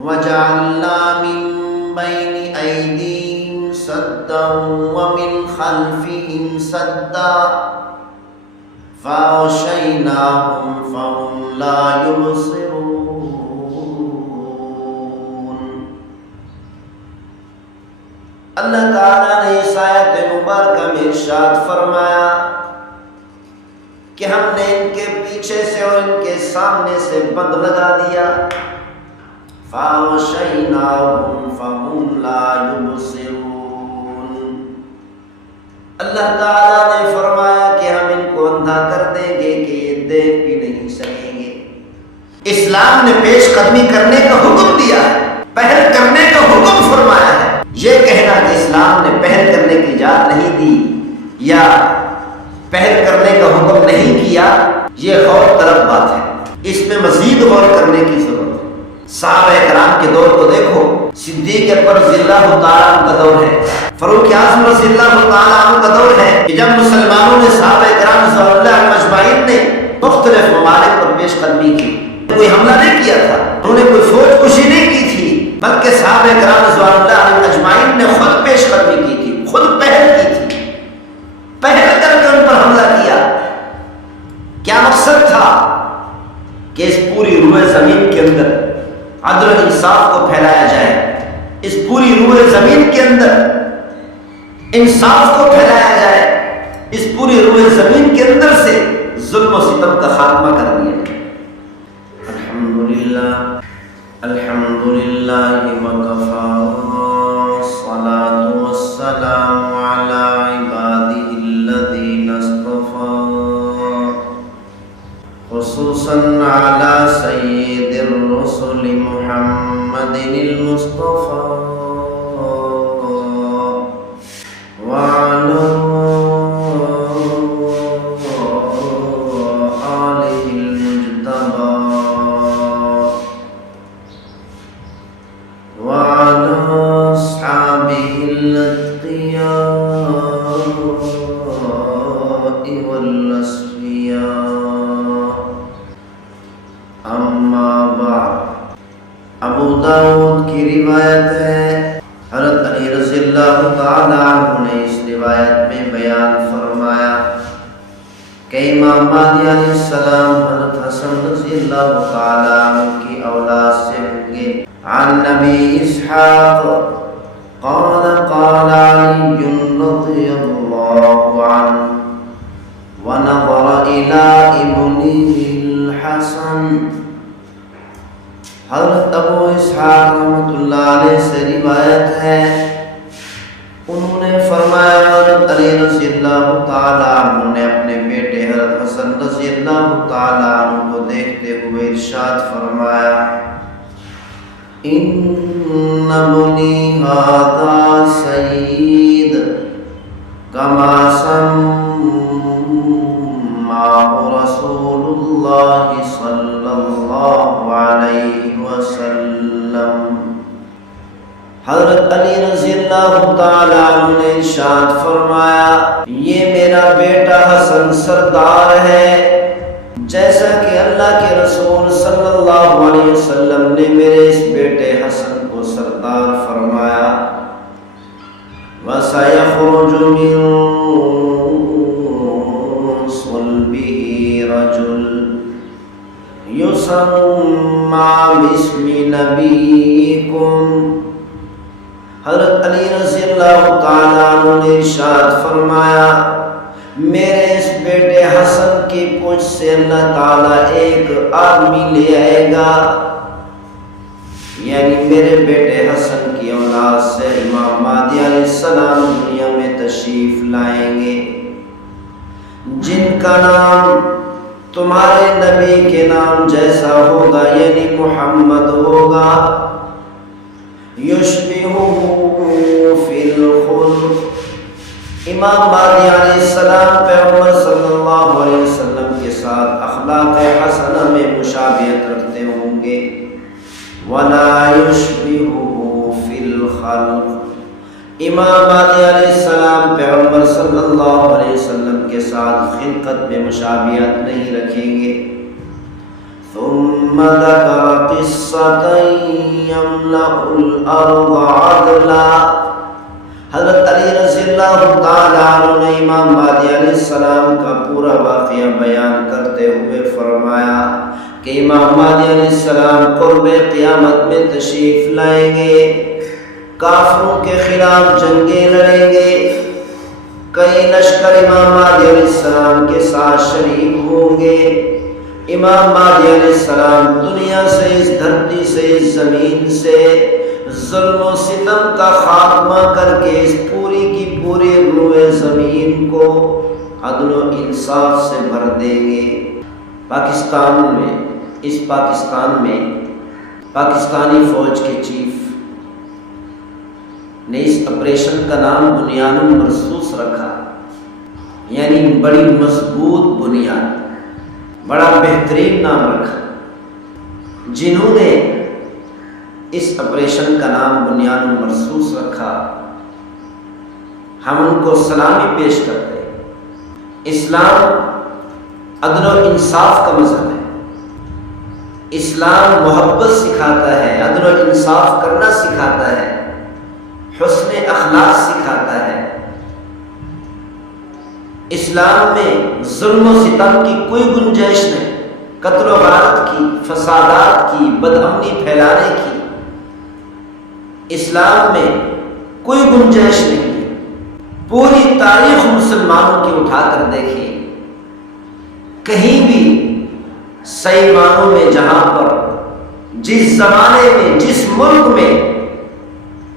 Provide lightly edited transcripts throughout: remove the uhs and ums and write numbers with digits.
وجعلنا من بين أيديهم سدا ومن خلفهم سدا فأغشيناهم فهم لا يبصرون۔ اللہ تعالیٰ نے اس آیت مبارکہ میں ارشاد فرمایا کہ ہم نے ان کے پیچھے سے اور ان کے سامنے سے بند لگا دیا، فَأَغْشَيْنَاهُمْ فَهُمْ لَا يُبْصِرُونَ۔ اللہ تعالیٰ نے فرمایا کہ ہم ان کو اندھا کر دیں گے کہ یہ دیکھ بھی نہیں سکیں گے۔ اسلام نے پیش قدمی کرنے کا حکم دیا ہے، پہل کرنے کا حکم فرمایا ہے۔ یہ کہنا کہ اسلام نے پہل کرنے کی اجازت نہیں دی یا پہل کرنے کا حکم نہیں کیا، یہ غور طلب بات ہے، اس میں مزید غور کرنے کی ضرورت ہے۔ صحابہ کرام کے دور کو دیکھو، صدیق اکبر رضی اللہ تعالیٰ عنہ کا دور ہے، فاروق اعظم رضی اللہ تعالیٰ عنہ کا دور ہے کہ جب مسلمانوں نے صحابہ کرام رضی اللہ اجمعین نے مختلف ممالک پر پیش قدمی کی، کوئی حملہ نہیں کیا تھا، انہوں نے کوئی فوج کشی نہیں کی تھی، بلکہ صحابہ کرام رضی اللہ اجمعین نے خود پیش قدمی کی تھی، خود پہل کی تھی، پہل کر کے ان پر حملہ کیا۔ کیا مقصد تھا؟ کہ اس پوری روئے زمین کے اندر عدل و انصاف کو پھیلایا جائے، اس پوری روئے زمین کے اندر انصاف کو پھیلایا جائے، اس پوری روئے زمین کے اندر سے ظلم و ستم کا خاتمہ کر دیا جائے۔ الحمدللہ الحمدللہ وکفی والصلاة والسلام علی عبادہ الذین اصطفی خصوصا علی سید الرسل محمد المصطفى وعلى آله المجتبى وعلى أصحابه الأتقياء والأصفياء، اما بعد۔ ابو داؤد کی روایت ہے، حضرت علی رضی اللہ تعالی عنہ نے اس روایت میں بیان فرمایا کہ امام مہدی علیہ السلام حضرت حسن رضی اللہ تعالی عنہ کی اولاد سے ہوں گے۔ عن نبی اسحاق قال قال علی رضی اللہ عنہ ونظر الى ابنه الحسن۔ حضرت ابو اسحاق رحمۃ اللہ علیہ سے روایت ہے، انہوں نے فرمایا حضرت علی رضی اللہ تعالیٰ عنہ نے اپنے بیٹے حضرت حسن رضی اللہ تعالیٰ عنہ کو دیکھتے ہوئے ارشاد فرمایا، ان ابنی ھذا سید کما سماه رسول اللہ صلی اللہ علیہ وسلم۔ حضرت علی رضی اللہ تعالیٰ عنہ نے ارشاد فرمایا، یہ میرا بیٹا حسن سردار ہے، جیسا کہ اللہ کے رسول صلی اللہ علیہ وسلم نے میرے اس بیٹے حسن کو سردار فرمایا۔ وَسَيَخْرُجُ مِن صُلْبِهِ رَجُلٌ يُسَمَّى بِاسْمِ نَبِيِّكُمْ۔ حضرت علی رضی اللہ تعالیٰ عنہ نے ارشاد فرمایا، میرے اس بیٹے حسن کی پوچھ سے اللہ تعالیٰ ایک آدمی لے آئے گا، یعنی میرے بیٹے حسن کی اولاد سے امام مہدی علیہ السلام دنیا میں تشریف لائیں گے، جن کا نام تمہارے نبی کے نام جیسا ہوگا، یعنی محمد ہوگا۔ یشبہہ فی الخلق، امام مہدی علیہ السلام پیغمبر صلی اللہ علیہ وسلم کے ساتھ اخلاق حسنہ میں مشابہت رکھتے ہوں گے۔ ولا یشبہہ فی الخلق، امام مہدی علیہ السلام پیغمبر صلی اللہ علیہ وسلم کے ساتھ خلقت میں مشابہت نہیں رکھیں گے۔ ثم ذکر قصة يملأ الأرض عدلا۔ حضرت علی رضی اللہ تعالیٰ عنہ نے امام مہدی علیہ السلام کا پورا واقعہ بیان کرتے ہوئے فرمایا کہ امام مہدی علیہ السلام قرب قیامت میں تشریف لائیں گے، کافروں کے خلاف جنگیں لڑیں گے، کئی لشکر امام مہدی علیہ السلام کے ساتھ شریک ہوں گے۔ امام مہدی علیہ السلام دنیا سے، اس دھرتی سے، اس زمین سے ظلم و ستم کا خاتمہ کر کے اس پوری کی پوری روئے زمین کو عدل و انصاف سے بھر دیں گے۔ پاکستان میں پاکستانی فوج کے چیف نے اس آپریشن کا نام بنیان مرصوص رکھا، یعنی بڑی مضبوط بنیاد، بڑا بہترین نام رکھا۔ جنہوں نے اس آپریشن کا نام بنیان مرصوص رکھا، ہم ان کو سلامی پیش کرتے ہیں۔ اسلام عدل و انصاف کا مذہب ہے، اسلام محبت سکھاتا ہے، عدل و انصاف کرنا سکھاتا ہے، حسن اخلاق سکھاتا ہے۔ اسلام میں ظلم و ستم کی کوئی گنجائش نہیں، قتل و غارت کی، فسادات کی، بدامنی پھیلانے کی اسلام میں کوئی گنجائش نہیں ہے۔ پوری تاریخ مسلمانوں کی اٹھا کر دیکھیں، کہیں بھی صحیح معنوں میں جہاں پر جس زمانے میں جس ملک میں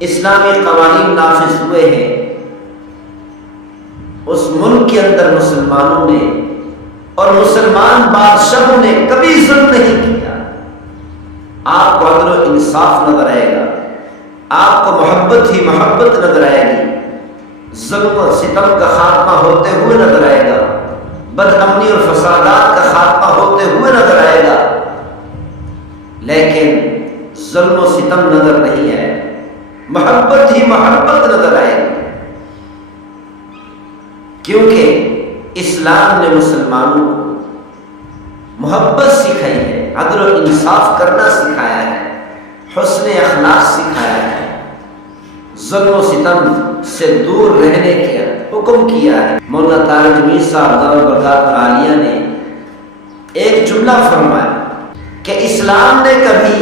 اسلامی قوانین نافذ ہوئے ہیں، اس ملک کے اندر مسلمانوں نے اور مسلمان بادشاہوں نے کبھی ظلم نہیں کیا۔ آپ کو عدل و انصاف نظر آئے گا، آپ کو محبت ہی محبت نظر آئے گی، ظلم و ستم کا خاتمہ ہوتے ہوئے نظر آئے گا، بد امنی اور فسادات کا خاتمہ ہوتے ہوئے نظر آئے گا، لیکن ظلم و ستم نظر نہیں آئے گا، محبت ہی محبت نظر آئے گی۔ کیونکہ اسلام نے مسلمانوں کو محبت سکھائی ہے، عدل و انصاف کرنا سکھایا ہے، حسن اخلاق سکھایا ہے، ظلم و ستم سے دور رہنے کا حکم کیا ہے۔ مولانا طارق جمیل صاحب دامت برکاتہ عالیہ نے ایک جملہ فرمایا کہ اسلام نے کبھی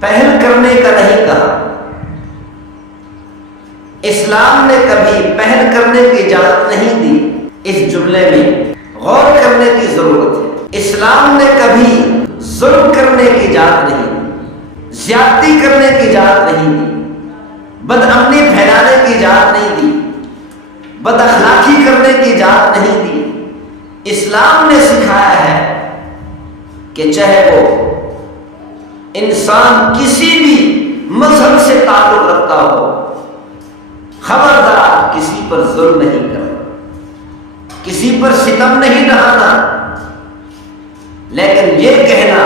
پہل کرنے کا نہیں کہا، اسلام نے کبھی پہل کرنے کی اجازت نہیں دی۔ اس جملے میں غور کرنے کی ضرورت ہے۔ اسلام نے کبھی ظلم کرنے کی اجازت نہیں دی، زیادتی کرنے کی اجازت نہیں دی، بد امنی پھیلانے کی اجازت نہیں دی، بد اخلاقی کرنے کی اجازت نہیں دی۔ اسلام نے سکھایا ہے کہ چاہے وہ انسان کسی بھی مذہب سے تعلق رکھتا ہو، خبردار کسی پر ظلم نہیں کرنا، کسی پر ستم نہیں ڈھانا، لیکن یہ کہنا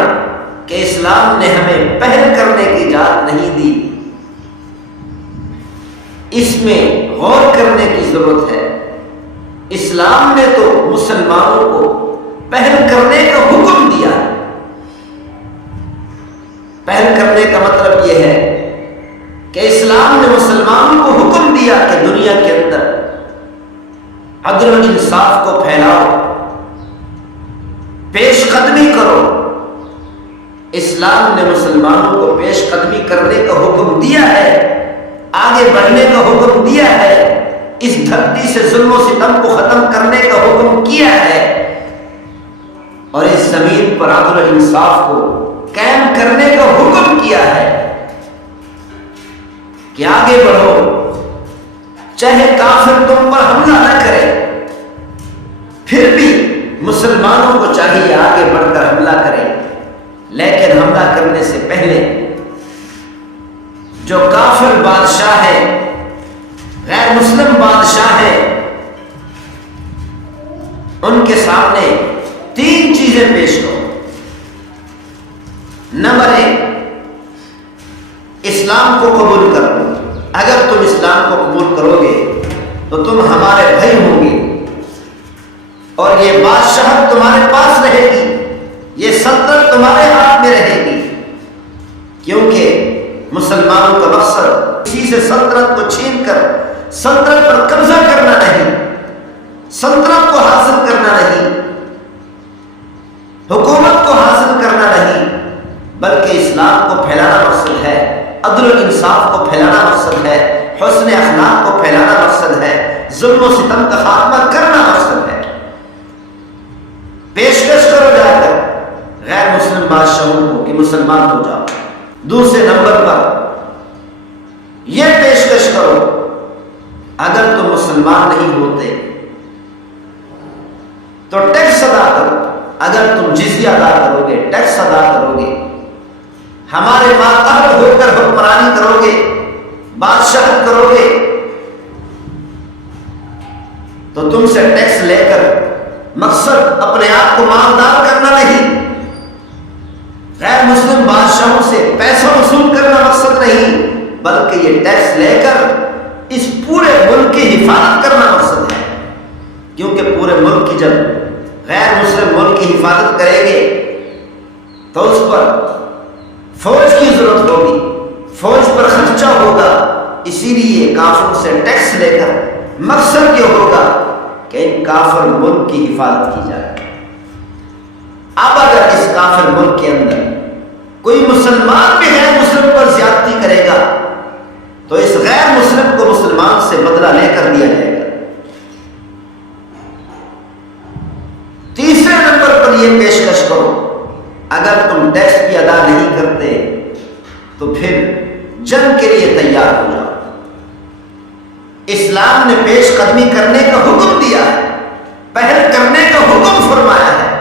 کہ اسلام نے ہمیں پہل کرنے کی اجازت نہیں دی، اس میں غور کرنے کی ضرورت ہے۔ اسلام نے تو مسلمانوں کو پہل کرنے کا حکم دیا ہے۔ پہل کرنے کا مطلب یہ ہے کہ اسلام نے مسلمانوں کو حکم دیا کہ دنیا کے اندر عدل و انصاف کو پھیلاؤ، پیش قدمی کرو۔ اسلام نے مسلمانوں کو پیش قدمی کرنے کا حکم دیا ہے، آگے بڑھنے کا حکم دیا ہے، اس دھرتی سے ظلم و ستم کو ختم کرنے کا حکم کیا ہے، اور اس زمین پر عدل و انصاف کو قائم کرنے کا حکم کیا ہے کہ آگے بڑھو، چاہے کافر تم پر حملہ نہ کرے، پھر بھی مسلمانوں کو چاہیے آگے بڑھ کر حملہ کرے، لیکن حملہ کرنے سے پہلے جو کافر بادشاہ ہے، غیر مسلم بادشاہ ہے، ان کے سامنے 3 چیزیں پیش کرو۔ نمبر 1، اسلام کو قبول کرو۔ اگر تم اسلام کو قبول کرو گے تو تم ہمارے بھائی ہوں گے، اور یہ بادشاہت تمہارے پاس رہے گی، یہ سلطنت تمہارے ہاتھ میں رہے گی، کیونکہ مسلمانوں کا مقصد کسی سے سلطنت کو چھین کر سلطنت پر قبضہ کرنا نہیں، سلطنت کو حاصل کرنا نہیں، حکومت کو حاصل کرنا نہیں، بلکہ اسلام کو پھیلانا مقصد ہے، عدل و انصاف کو پھیلانا مقصد ہے، حسن اخلاق کو پھیلانا مقصد ہے، ظلم و ستم کا خاتمہ کرنا مقصد ہے۔ پیشکش کرو جا کر غیر مسلم بادشاہوں کو کہ مسلمان ہو جاؤ۔ دوسرے نمبر پر یہ پیشکش کرو اگر تم مسلمان نہیں ہوتے تو ٹیکس ادا کرو، اگر تم جزیہ ادا کرو گے، ٹیکس ادا کرو گے، ہمارے ماتحت ہو کر حکمرانی کرو گے، بادشاہت کرو گے، تو تم سے ٹیکس لے کر مقصد اپنے آپ کو مالدار کرنا نہیں، غیر مسلم بادشاہوں سے پیسہ وصول کرنا مقصد نہیں، بلکہ یہ ٹیکس لے کر اس پورے ملک کی حفاظت کرنا مقصد ہے۔ کیونکہ پورے ملک کی جب غیر مسلم ملک کی حفاظت کریں گے تو اس پر فوج کی ضرورت ہوگی، فوج پر خرچہ ہوگا، اسی لیے کافروں سے ٹیکس لے کر مقصد یہ ہوگا کہ ان کافر ملک کی حفاظت کی جائے۔ اب اگر اس کافر ملک کے اندر کوئی مسلمان بھی غیر مسلم پر زیادتی کرے گا تو اس غیر مسلم کو مسلمان سے بدلہ لے کر دیا جائے گا۔ تیسرے نمبر پر یہ پیشکش کرو اگر تم ٹیکس بھی ادا نہیں کرتے تو پھر جنگ کے لیے تیار ہو جاؤ۔ اسلام نے پیش قدمی کرنے کا حکم دیا ہے، پہل کرنے کا حکم فرمایا ہے۔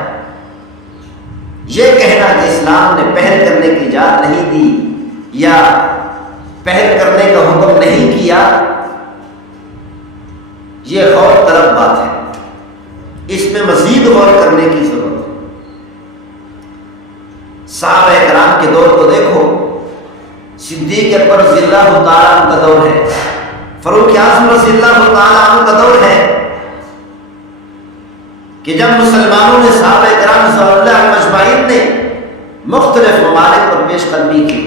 یہ کہنا کہ اسلام نے پہل کرنے کی اجازت نہیں دی یا پہل کرنے کا حکم نہیں کیا، یہ غور طلب بات ہے، اس میں مزید غور کرنے کی ضرورت ہے۔ صحابہ کرام کے دور کو دیکھو، صدیق اکبر رضی اللہ تعالیٰ عنہ کا دور ہے، فاروق اعظم رضی اللہ تعالیٰ عنہ کا دور ہے کہ جب مسلمانوں نے صحابہ کرام رضی اللہ عنہم اجمعین نے مختلف ممالک پر پیش قدمی کی،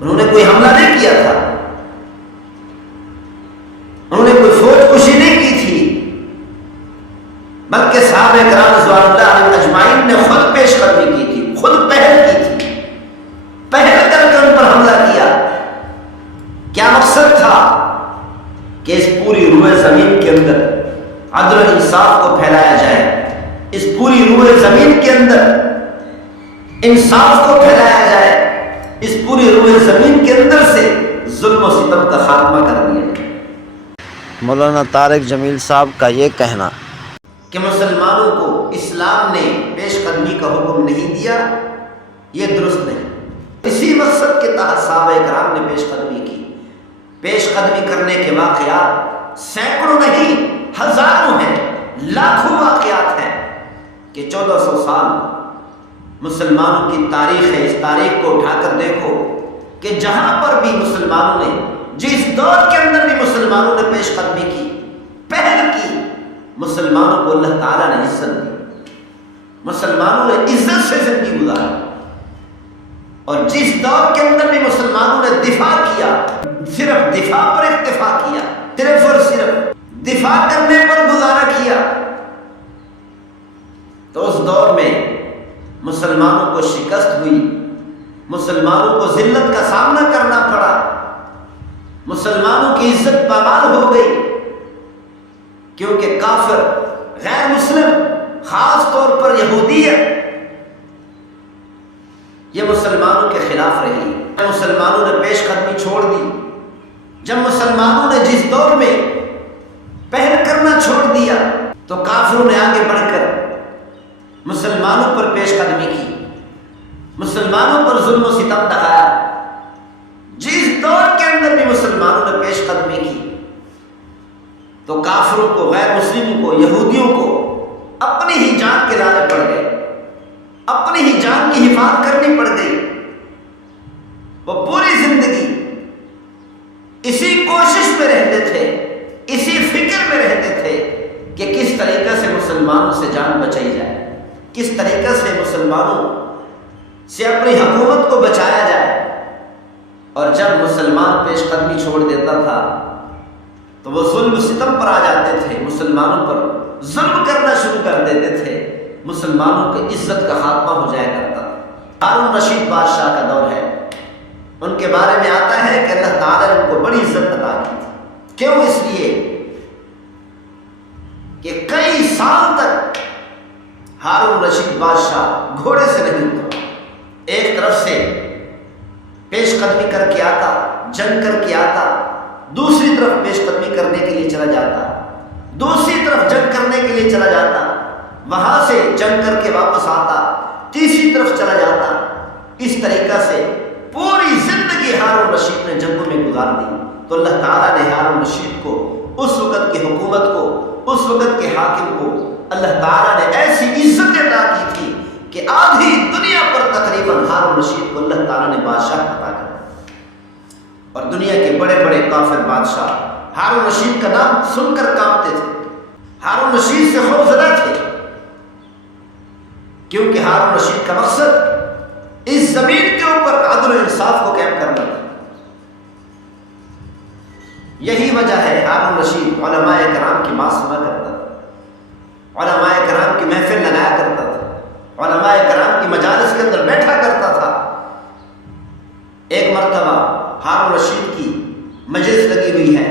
انہوں نے کوئی حملہ نہیں کیا تھا، انہوں نے کوئی فوج کشی نہیں کی تھی، بلکہ صحابہ کرام رضی اللہ عنہم اجمعین نے خود پیش قدمی کی تھی، خود پہل کی تھی، پہل کر کے ان پر حملہ کیا۔ کیا مقصد تھا؟ کہ اس پوری روئے زمین کے اندر عدل و انصاف کو پھیلایا جائے، اس پوری روئے زمین کے اندر انصاف کو پھیلایا جائے، اس پوری روئے زمین کے اندر سے ظلم و ستم کا خاتمہ کر دیا جائے۔ مولانا طارق جمیل صاحب کا یہ کہنا کہ مسلمانوں کو اسلام نے پیش قدمی کا حکم نہیں دیا، یہ درست نہیں۔ اسی مقصد کے تحت صحابہ کرام نے پیش قدمی کی۔ پیش قدمی کرنے کے واقعات سینکڑوں نہیں ہزاروں ہیں، لاکھوں واقعات ہیں کہ 1400 سال مسلمانوں کی تاریخ ہے۔ اس تاریخ کو اٹھا کر دیکھو کہ جہاں پر بھی مسلمانوں نے، جس دور کے اندر بھی مسلمانوں نے پیش قدمی کی، پہل کی، مسلمانوں کو اللہ تعالیٰ نے عزت دی، مسلمانوں نے عزت سے زندگی گزاری، اور جس دور کے اندر بھی مسلمانوں نے دفاع کیا، صرف دفاع پر اکتفا کیا، صرف اور صرف دفاع کرنے پر گزارا کیا، تو اس دور میں مسلمانوں کو شکست ہوئی، مسلمانوں کو ذلت کا سامنا کرنا پڑا، مسلمانوں کی عزت پامال ہو گئی، کیونکہ کافر، غیر مسلم، خاص طور پر یہودیت، یہ مسلمانوں کے خلاف رہی۔ مسلمانوں نے پیش قدمی چھوڑ دی، جب مسلمانوں نے جس دور میں پہل کرنا چھوڑ دیا تو کافروں نے آگے بڑھ کر مسلمانوں پر پیش قدمی کی، مسلمانوں پر ظلم و ستم ڈھایا۔ جس دور کے اندر بھی مسلمانوں نے پیش قدمی کی تو کافروں کو، غیر مسلموں کو، یہودیوں کو اپنی ہی جان کے لانے پڑ گئے، اپنی ہی جان کی حفاظت کرنی پڑ گئی۔ وہ پوری زندگی اسی کوشش میں رہتے تھے، اسی فکر میں رہتے تھے کہ کس طریقے سے مسلمانوں سے جان بچائی جائے، کس طریقے سے مسلمانوں سے اپنی حکومت کو بچایا جائے، اور جب مسلمان پیش قدمی چھوڑ دیتا تھا تو وہ ظلم ستم پر آ جاتے تھے، مسلمانوں پر ظلم کرنا شروع کر دیتے تھے، مسلمانوں کی عزت کا خاتمہ ہو جایا کرتا تھا۔ ہارون رشید بادشاہ کا دور ہے، ان کے بارے میں آتا ہے کہ اللہ تعالیٰ نے ان کو بڑی عزت عطا کی تھی۔ کیوں؟ اس لیے کہ کئی سال تک ہارون رشید بادشاہ گھوڑے سے نہیں اترا، ایک طرف سے پیش قدمی کر کے آتا، جنگ کر کے آتا، دوسری طرف پیش قدمی کرنے کے لیے چلا جاتا، دوسری طرف جنگ کرنے کے لیے چلا جاتا، وہاں سے جنگ کر کے واپس آتا، تیسری طرف چلا جاتا۔ اس طریقہ سے پوری زندگی ہارون رشید نے جنگوں میں گزار دی۔ تو اللہ تعالیٰ نے ہارون رشید کو، اس وقت کی حکومت کو، اس وقت کے حاکم کو اللہ تعالیٰ نے ایسی عزت عطا کی تھی کہ آدھی دنیا پر تقریباً ہارون رشید کو اللہ تعالیٰ نے بادشاہ عطا کر دیا، اور دنیا کے بڑے بڑے کافر بادشاہ ہارون رشید کا نام سن کر کانپتے تھے، ہارون رشید سے خوفزدہ تھے، کیونکہ ہارون رشید کا مقصد اس زمین کے اوپر عدل و انصاف کو قائم کرنا تھا۔ یہی وجہ ہے ہارون رشید علماء کرام کی بات سنا کرتا تھا، علماء کرام کی محفل لگایا کرتا تھا، علماء کرام کی مجالس کے اندر بیٹھا کرتا تھا۔ ایک مرتبہ ہارون رشید کی مجلس لگی ہوئی ہے،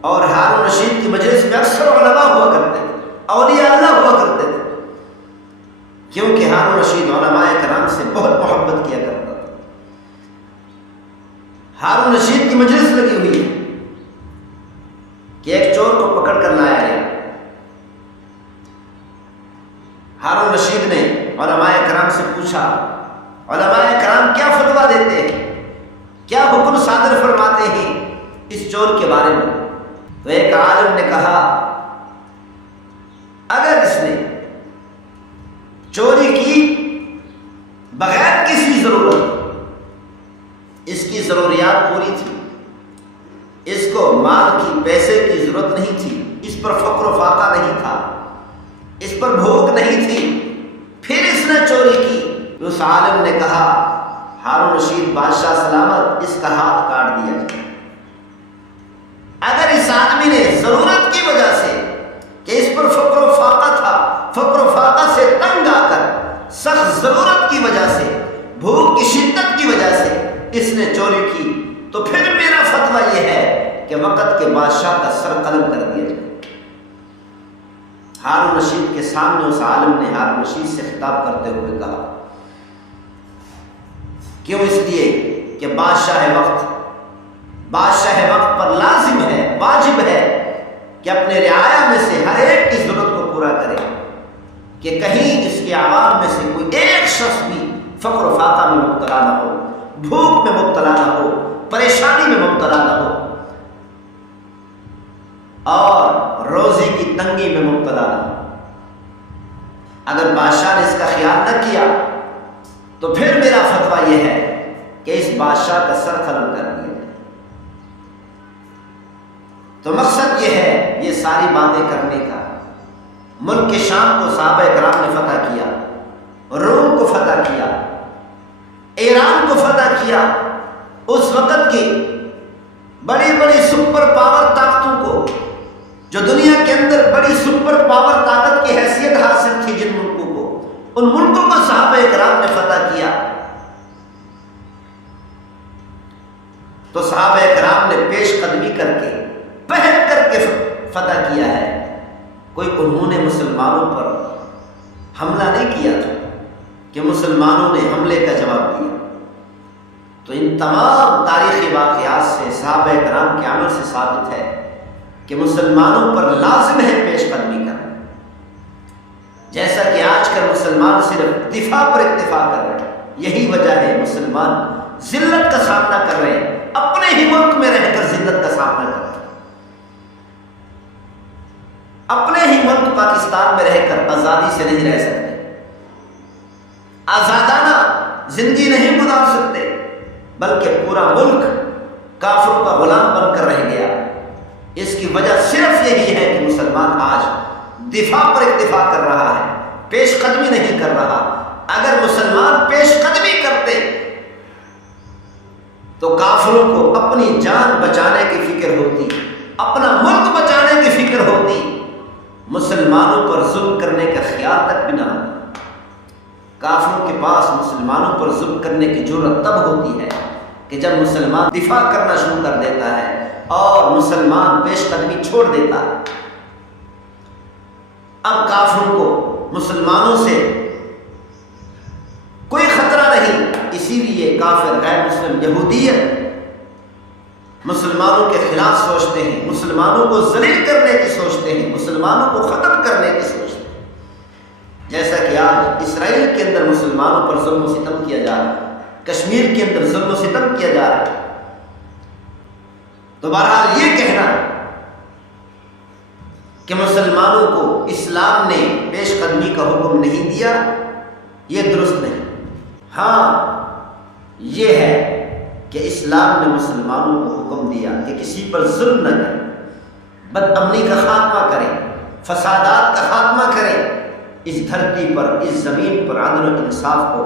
اور ہارون رشید کی مجلس میں اکثر علماء ہوا کرتے تھے، اولیاء اللہ ہوا کرتے تھے، کیونکہ ہارون رشید علماء کرام سے بہت محبت کیا کرتا تھا۔ ہارون رشید کی مجلس لگی ہوئی ہے کہ ایک چور کو پکڑ کر لایا گیا۔ ہارون رشید نے علماء کرام سے پوچھا، علماء کرام کیا فتویٰ دیتے ہیں، کیا حکم صادر فرماتے ہیں اس چور کے بارے میں؟ تو ایک عالم نے کہا، اگر اس نے چوری کی بغیر کسی ضرورت، اس کی ضروریات پوری تھی، اس کو مال کی، پیسے کی ضرورت نہیں تھی، اس پر فقر و فاقہ نہیں تھا، اس پر بھوک نہیں تھی، پھر اس نے چوری کی، اس عالم نے کہا ہارون رشید بادشاہ سلامت، اس کا ہاتھ کاٹ دیا جائے۔ اگر اس آدمی نے ضرورت کی وجہ سے، کہ اس پر فقر و فاقہ تھا، فقر و فاقہ سے تنگ آ کر، سخت ضرورت کی وجہ سے، بھوک کی شدت کی وجہ سے اس نے چوری کی، تو پھر میرا فتویٰ یہ ہے کہ وقت کے بادشاہ کا سر قلم کر دیا جائے۔ ہارون رشید کے سامنے اس عالم نے ہارون رشید سے خطاب کرتے ہوئے کہا، کیوں؟ اس لیے کہ بادشاہ وقت پر لازم ہے، واجب ہے کہ اپنے رعایا میں سے ہر ایک کی ضرورت کو پورا کرے، کہ کہیں اس کے عوام میں سے کوئی ایک شخص بھی فقر و فاقہ میں مبتلا نہ ہو، بھوک میں مبتلا نہ ہو، پریشانی میں مبتلا نہ ہو، اور روزی کی تنگی میں مبتلا نہ ہو۔ اگر بادشاہ نے اس کا خیال نہ کیا تو پھر میرا فتویٰ یہ ہے کہ اس بادشاہ کا سر قلم کر دیا جائے۔ تو مقصد یہ ہے، یہ ساری باتیں کرنے کا، ملک کے شام کو صحابہ کرام نے فتح کیا، روم کو فتح کیا، ایران کو فتح کیا، اس وقت کی بڑی بڑی سپر پاور طاقتوں کو، جو دنیا کے اندر بڑی سپر پاور طاقت کی حیثیت حاصل تھی، جن ملکوں کو، ان ملکوں کو صحابہ کرام نے فتح کیا۔ تو صحابہ کرام نے پیش قدمی کر کے، پہل کر کے فتح کیا ہے، کوئی انہوں نے مسلمانوں پر حملہ نہیں کیا تھا کہ مسلمانوں نے حملے کا جواب دیا۔ تو ان تمام تاریخی واقعات سے، صحابہ کرام کے عمل سے ثابت ہے کہ مسلمانوں پر لازم ہے پیش قدمی کرنا۔ جیسا کہ آج کل مسلمان صرف دفاع پر اکتفا کر رہے ہیں، یہی وجہ ہے مسلمان ذلت کا سامنا کر رہے ہیں، اپنے ہی ملک میں رہ کر ذلت کا سامنا کر رہے ہیں، اپنے ہی ملک پاکستان میں رہ کر آزادی سے نہیں رہ سکتے، آزادانہ زندگی نہیں گزار سکتے، بلکہ پورا ملک کافروں کا غلام بن کر رہ گیا۔ اس کی وجہ صرف یہی ہے کہ مسلمان آج دفاع پر اکتفا کر رہا ہے، پیش قدمی نہیں کر رہا۔ اگر مسلمان پیش قدمی کرتے تو کافروں کو اپنی جان بچانے کی فکر ہوتی، اپنا ملک بچانے کی فکر ہوتی، مسلمانوں پر ظلم کرنے کا خیال تک بھی نہ ہوتا۔ کافروں کے پاس مسلمانوں پر ظلم کرنے کی جرأت تب ہوتی ہے کہ جب مسلمان دفاع کرنا شروع کر دیتا ہے اور مسلمان پیش قدمی چھوڑ دیتا ہے۔ اب کافروں کو مسلمانوں سے کوئی خطرہ نہیں، اسی لیے کافر غیر مسلم یہودیت مسلمانوں کے خلاف سوچتے ہیں، مسلمانوں کو ذلیل کرنے کی سوچتے ہیں، مسلمانوں کو ختم کرنے کی سوچتے ہیں۔ جیسا کہ آج اسرائیل کے اندر مسلمانوں پر ظلم و ستم کیا جا رہا ہے، کشمیر کے اندر ظلم و ستم کیا جا رہا ہے۔ تو بہرحال یہ کہنا کہ مسلمانوں کو اسلام نے پیش قدمی کا حکم نہیں دیا، یہ درست نہیں۔ ہاں یہ ہے کہ اسلام نے مسلمانوں کو حکم دیا کہ کسی پر ظلم نہ کریں، بد امنی کا خاتمہ کریں، فسادات کا خاتمہ کریں، اس دھرتی پر، اس زمین پر عدل و انصاف کو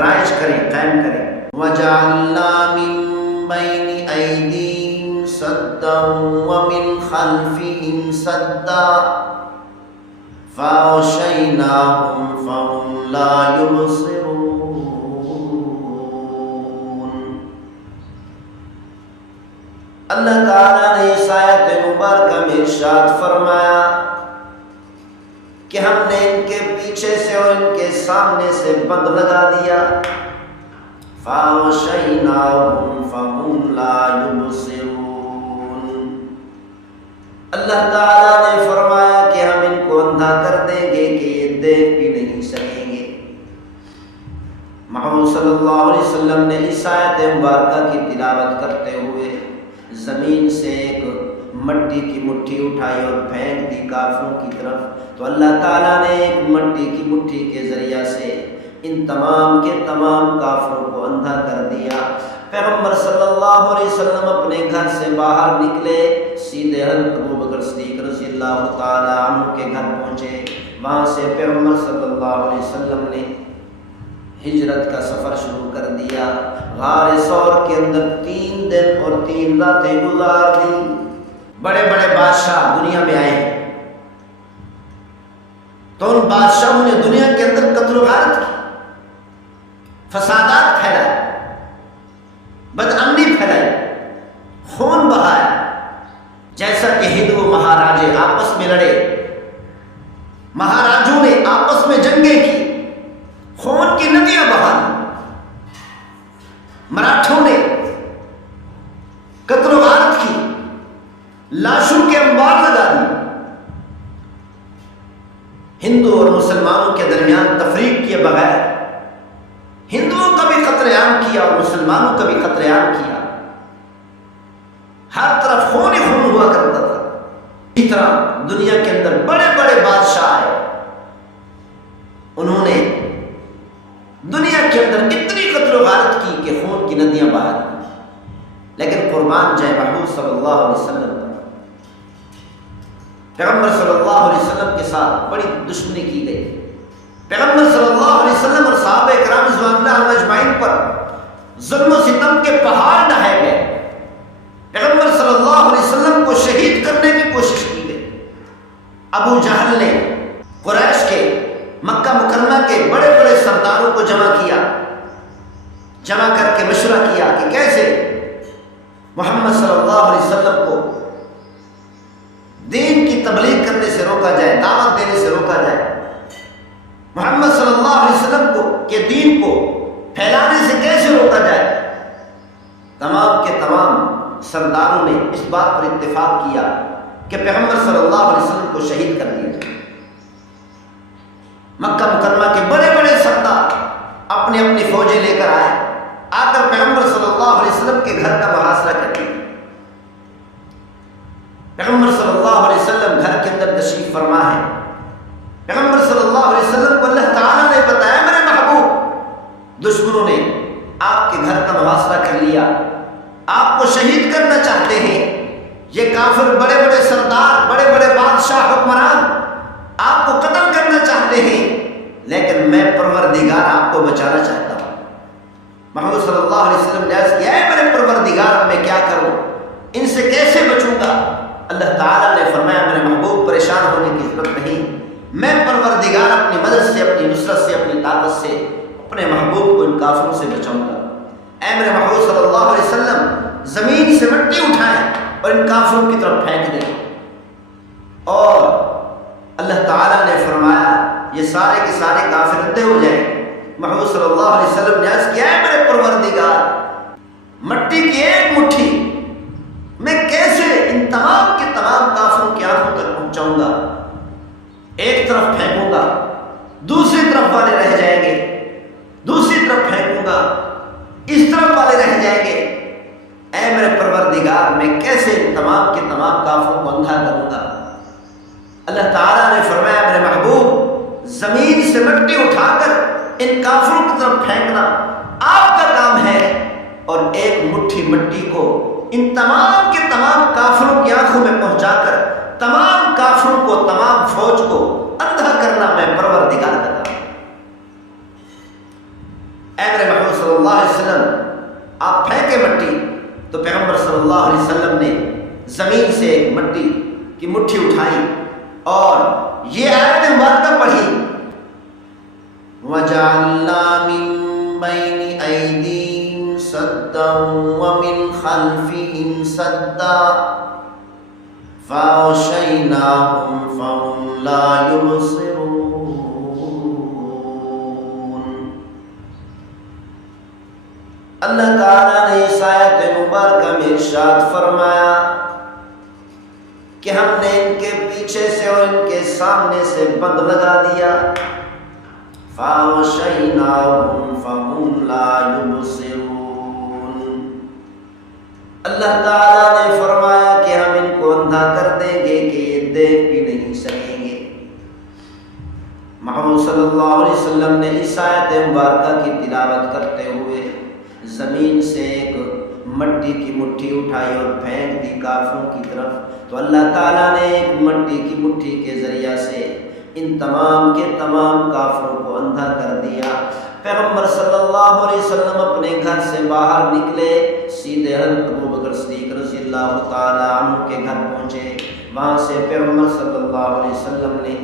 رائج کریں، قائم کریں۔ وَجَعَلْنَا مِن بَيْنِ أَيْدِيهِمْ سَدًّا وَمِنْ خَلْفِهِمْ سَدًّا فَأَغْشَيْنَاهُمْ فَهُمْ لَا يُبْصِرُونَ۔ اللہ تعالیٰ نے اس آیت مبارکہ میں ارشاد فرمایا کہ ہم نے ان کے پیچھے سے اور ان کے سامنے سے بند لگا دیا۔ فَأَغْشَيْنَاهُمْ فَهُمْ لَا يُبْصِرُونَ۔ اللہ تعالیٰ نے فرمایا کہ ہم ان کو اندھا کر دیں گے کہ یہ دیکھ بھی نہیں سکیں گے۔ محمد صلی اللہ علیہ وسلم نے اس آیت مبارکہ کی تلاوت کرتے ہوئے زمین سے ایک مٹی کی مٹھی اٹھائی اور پھینک دی کافروں کی طرف، تو اللہ تعالیٰ نے ایک مٹی کی مٹھی کے ذریعہ سے ان تمام کے تمام کافروں کو اندھا کر دیا۔ پیغمبر صلی اللہ علیہ وسلم اپنے گھر سے باہر نکلے، سیدھے حضرت ابوبکر صدیق رضی اللہ تعالیٰ عنہ کے گھر پہنچے۔ وہاں سے پیغمبر صلی اللہ علیہ وسلم نے ہجرت کا سفر شروع کر دیا۔ غار ثور کے اندر 3 دن اور 3 راتیں گزار دی۔ بڑے بڑے بادشاہ دنیا میں آئے ہیں، تو ان بادشاہوں نے دنیا کے اندر قتل و غارت کی، فسادات پھیلائے، بد امنی پھیلائی، خون بہایا۔ جیسا کہ ہندو مہاراجے آپس میں لڑے، مہاراجوں نے آپس میں جنگیں کی، خون کی ندیاں بہا دی۔ مراٹھوں نے قتل و غارت کی، لاشوں کے انبار لگا دی۔ ہندو اور مسلمانوں کے درمیان تفریق کیے بغیر ہندوؤں کا بھی قتل عام کیا اور مسلمانوں کا بھی قتل عام کیا۔ ہر طرف خون ہی خون ہوا کرتا تھا۔ اسی طرح دنیا کے اندر بڑے بڑے بادشاہ آئے، انہوں نے دنیا کے اندر اتنی قتل و غارت کی کہ خون کی ندیاں بہا دی، لیکن قربان جائے محمود صلی اللہ علیہ وسلم پر۔ پیغمبر صلی اللہ علیہ وسلم کے ساتھ بڑی دشمنی کی گئی۔ پیغمبر صلی اللہ علیہ وسلم اور صحابہ کرام رضوان اللہ اجمعین پر ظلم و ستم کے پہاڑ ڈھائے گئے۔ پیغمبر صلی اللہ علیہ وسلم کو شہید کرنے کی کوشش کی گئی۔ ابو جہل نے قریش کے، مکہ مکرمہ کے بڑے بڑے سرداروں کو جمع کیا، جمع کر کے مشورہ کیا کہ کیسے محمد صلی اللہ علیہ وسلم کو دین کی تبلیغ کرنے سے روکا جائے، دعوت دینے سے روکا جائے، محمد صلی اللہ علیہ وسلم کو کہ دین کو پھیلانے سے کیسے روکا جائے۔ تمام کے تمام سرداروں نے اس بات پر اتفاق کیا کہ پیغمبر صلی اللہ علیہ وسلم کو شہید کر دیا جائے۔ مکہ مکرمہ کے بڑے بڑے سردار اپنی اپنی فوجیں لے کر آئے، آ کر پیغمبر صلی اللہ علیہ وسلم کے گھر کا محاصرہ کر دیا۔ پیغمبر صلی اللہ علیہ وسلم گھر کے اندر تشریف فرما ہے۔ پیغمبر صلی اللہ علیہ وسلم کو اللہ تعالیٰ نے بتایا میرے محبوب دشمنوں نے آپ کے گھر کا محاصرہ کر لیا، آپ کو شہید کرنا چاہتے ہیں، یہ کافر بڑے بڑے سردار، بڑے بڑے بادشاہ، حکمران آپ کو قتل کرنا چاہتے ہیں، لیکن میں پروردگار آپ کو بچانا چاہتا ہوں۔ محمد صلی اللہ علیہ وسلم نے عرض کیا ہے میرے پروردگار میں کیا کروں، ان سے کیسے بچوں گا؟ اللہ تعالیٰ نے فرمایا میرے محبوب پریشان ہونے کی ضرورت نہیں، میں پروردگار اپنی مدد سے، اپنی نصرت سے، اپنی طاقت سے اپنے محبوب کو ان کافروں سے بچاؤں گا۔ اے میرے محبوب صلی اللہ علیہ وسلم زمین سے مٹی اٹھائیں اور ان کافروں کی طرف پھینک دیں۔ اور اللہ تعالیٰ نے فرمایا یہ سارے کے سارے کافر ردے ہو جائیں۔ محمد صلی اللہ علیہ وسلم نے عرض کیا ہے میرے پروردگار مٹی کی ایک مٹھی میں کیسے ان تمام کے تمام کافروں کی آنکھوں تک پہنچاؤں گا؟ ایک طرف پھینکوں گا دوسری طرف والے رہ جائیں گے، دوسری طرف پھینکوں گا اس طرف والے رہ جائیں گے۔ اے میرے پروردگار میں کیسے ان تمام کے تمام کافروں کو اندھا کروں گا؟ اللہ تعالیٰ نے فرمایا میرے محبوب زمین سے مٹی اٹھا کر ان کافروں کی طرف پھینکنا آپ کا کام ہے، اور ایک مٹھی مٹی کو ان تمام کے تمام کافروں کی آنکھوں میں پہنچا کر تمام کافروں کو، تمام فوج کو اندھا کرنا میں پروردگار کا کام۔ اے میرے محمد صلی اللہ علیہ وسلم آپ پھینکے مٹی، تو پیغمبر صلی اللہ علیہ وسلم نے زمین سے ایک مٹی کی مٹھی اٹھائی اور یہ آیت مبارکہ پڑھی وَجَعَلْنَا مِن بَيْنِ أَيْدِيهِمْ سَدًّا وَمِنْ خَلْفِهِمْ سَدًّا فَأَغْشَيْنَاهُمْ فَهُمْ لَا يُبْصِرُونَ۔ اللہ تعالیٰ نے اس آیت مبارکہ میں ارشاد فرمایا کہ ہم نے ان کے پیچھے سے اور ان کے سامنے سے بند لگا دیا، فَأَغْشَيْنَاهُمْ فَهُمْ لَا يُبْصِرُونَ۔ اللہ تعالیٰ نے فرمایا کہ ہم ان کو اندھا کر دیں گے کہ یہ دیکھ بھی نہیں سکیں گے۔ محمد صلی اللہ علیہ وسلم نے اس آیت مبارکہ کی تلاوت کرتے ہوئے زمین سے ایک مٹی کی مٹھی اٹھائی اور پھینک دی کافروں کی طرف، تو اللہ تعالیٰ نے ایک مٹی کی مٹھی کے ذریعہ سے ان تمام کے تمام کافروں کو اندھا کر دیا۔ پیغمبر صلی اللہ علیہ وسلم اپنے گھر سے باہر نکلے، سیدھے حضرت ابوبکر صدیق رضی اللہ تعالیٰ عنہ کے گھر پہنچے۔ وہاں سے پیغمبر صلی اللہ علیہ وسلم نے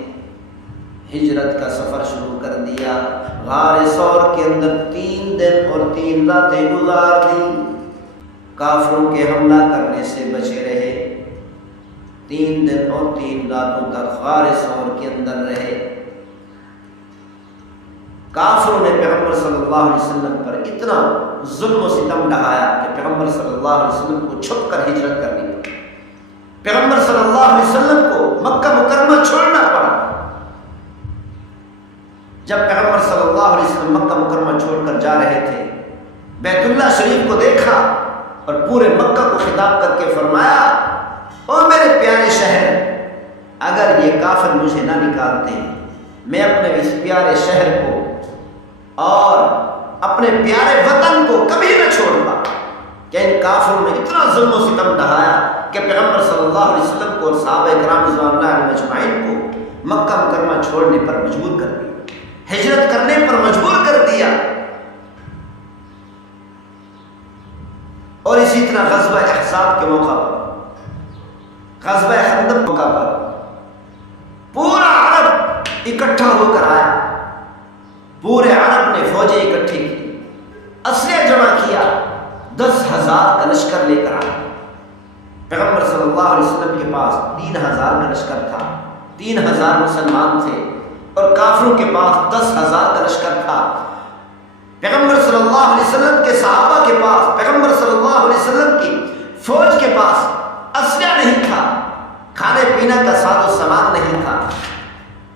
ہجرت کا سفر شروع کر دیا۔ غار ثور کے اندر 3 دن اور 3 راتیں گزار دی، کافروں کے حملہ کرنے سے بچے رہے۔ 3 دن اور 3 راتوں تک غار ثور کے اندر رہے۔ کافروں نے پیغمبر صلی اللہ علیہ وسلم پر اتنا ظلم و ستم ڈھایا کہ پیغمبر صلی اللہ علیہ وسلم کو چھپ کر ہجرت کرنی پڑی۔ پیغمبر صلی اللہ علیہ وسلم کو مکہ مکرمہ چھوڑنا پڑا۔ جب پیغمبر صلی اللہ علیہ وسلم مکہ مکرمہ چھوڑ کر جا رہے تھے، بیت اللہ شریف کو دیکھا اور پورے مکہ کو خطاب کر کے فرمایا او میرے پیارے شہر، اگر یہ کافر مجھے نہ نکالتے میں اپنے اس پیارے شہر کو اور اپنے پیارے وطن کو کبھی نہ چھوڑتا۔ کہ ان کافروں نے اتنا ظلم و ستم ڈھایا کہ پیغمبر صلی اللہ علیہ وسلم کو اور صحابہ کرام رضوان اللہ علیہم اجمعین کو مکہ مکرمہ چھوڑنے پر مجبور کر دیا، ہجرت کرنے پر مجبور کر دیا۔ اور اسی طرح غزوہ احزاب کے موقع پر، غزوہ خندق موقع پر پورا عرب اکٹھا ہو کر آیا۔ پورے عرب نے فوجیں اکٹھی کی، اسلحہ جمع کیا، 10,000 کا لشکر لے کر آیا۔ پیغمبر صلی اللہ علیہ وسلم کے پاس 3,000 کا لشکر تھا، 3,000 مسلمان تھے، اور کافروں کے پاس 10,000 کا لشکر تھا۔ پیغمبر صلی اللہ علیہ وسلم کے صحابہ کے پاس، پیغمبر صلی اللہ علیہ وسلم کی فوج کے پاس اسلحہ نہیں تھا، کھانے پینے کا ساز و سامان نہیں تھا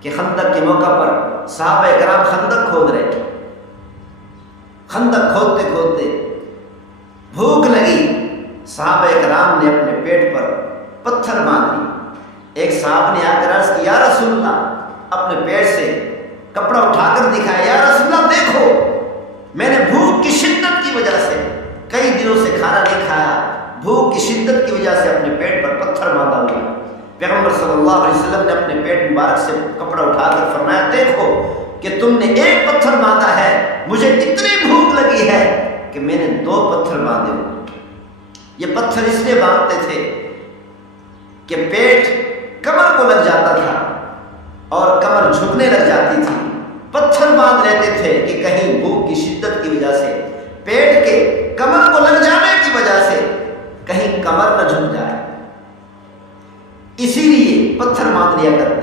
کہ خندق کے موقع پر صحابہ کرام خندق کھود رہے تھے۔ خندق کھودتے کھودتے بھوک لگی، صحابہ کرام نے اپنے پیٹ پر پتھر باندھ لی۔ ایک صحابہ نے آ کر عرض کی یا رسول اللہ، اپنے پیٹ سے کپڑا اٹھا کر دکھایا، یا رسول اللہ دیکھو میں نے بھوک کی شدت کی وجہ سے کئی دنوں سے کھانا نہیں کھایا، بھوک کی شدت کی وجہ سے اپنے پیٹ پر پتھر باندھا ہوا۔ پیغمبر صلی اللہ علیہ وسلم نے اپنے پیٹ مبارک سے کپڑا اٹھا کر فرمایا دیکھو کہ تم نے ایک پتھر باندھا ہے، مجھے اتنی بھوک لگی ہے کہ کہ میں نے 2 پتھر باندھے ہوئے. یہ پتھر اس لیے باندھتے تھے کہ پیٹ کمر کو لگ جاتا تھا اور کمر جھکنے لگ جاتی تھی. پتھر باندھ لیتے تھے کہ کہیں بھوک کی شدت کی وجہ سے، پیٹ کے کمر کو لگ جانے کی وجہ سے کہیں کمر نہ جھک جائے، اسی لیے پتھر باندھ لیا کرتے